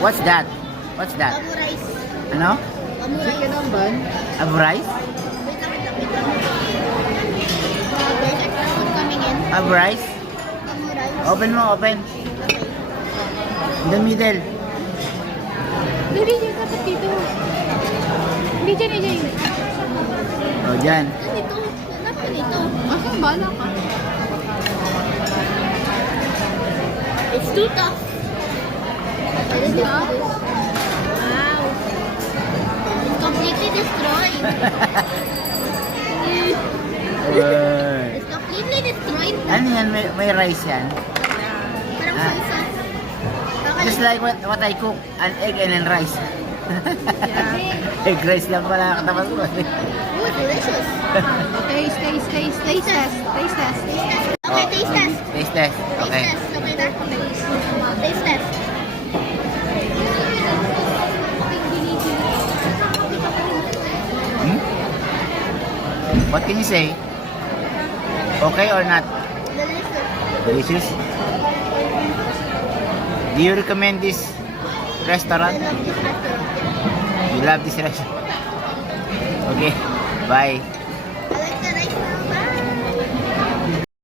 What's that? What's that? Abu rice. Ano? Abu rice. Chicken ang ban? Abu rice? Wait lang, wait lang, wait lang. There's extra food coming in. Abu rice? Abu rice. Open mo, open. Okay. In the middle. Hindi, dyan dapat dito. Hindi dyan, hindi dyan. O, dyan. Ganito. Dapat ganito. Asan bala ka? It's too tough. What is this? Wow. It's completely destroyed. Uy. It's completely destroyed. Ano yan? May rice yan? Parang Ah. soy sauce. Just like what I cook. An egg and then rice. Egg rice lang pala katapat ko. Ooh, delicious. Taste test. Taste test. Taste test. Okay, taste test. Taste test. Taste Okay. test. Okay na? Taste test. Hmm? What can you say? Okay or not? Delicious. Delicious? Do you recommend this I restaurant? love this restaurant. You love this restaurant? Okay. Bye.